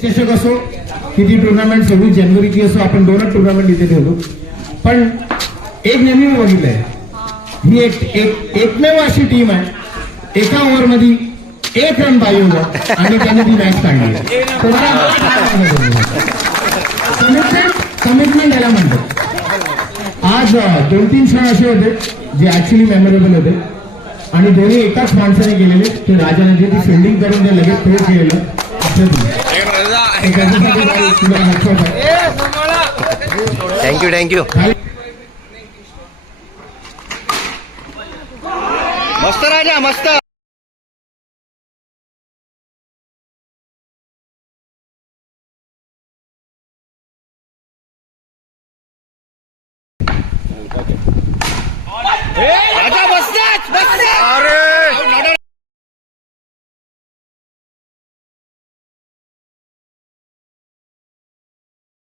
चषक असो किती टुर्नामेंट 26 जानेवारीची असो आपण दोनच टुर्नामेंट इथे ठेवलो. पण एक नेहमी मी बघितलंय ही एकमेव अशी टीम आहे एका ओव्हर मध्ये 1 रन पाहिजे होता आणि त्यांनी ती मॅच काढली. कमिटमेंट याला म्हणतात. आज 2-3 क्षण असे होते जे ऍक्च्युली मेमोरेबल होते आणि दोन्ही एकाच माणसाने गेलेले. ते राजाने जे ती फिल्डिंग करून ते लगेच थ्रो केलेलं. थँक्यू मस्त राजा मस्त.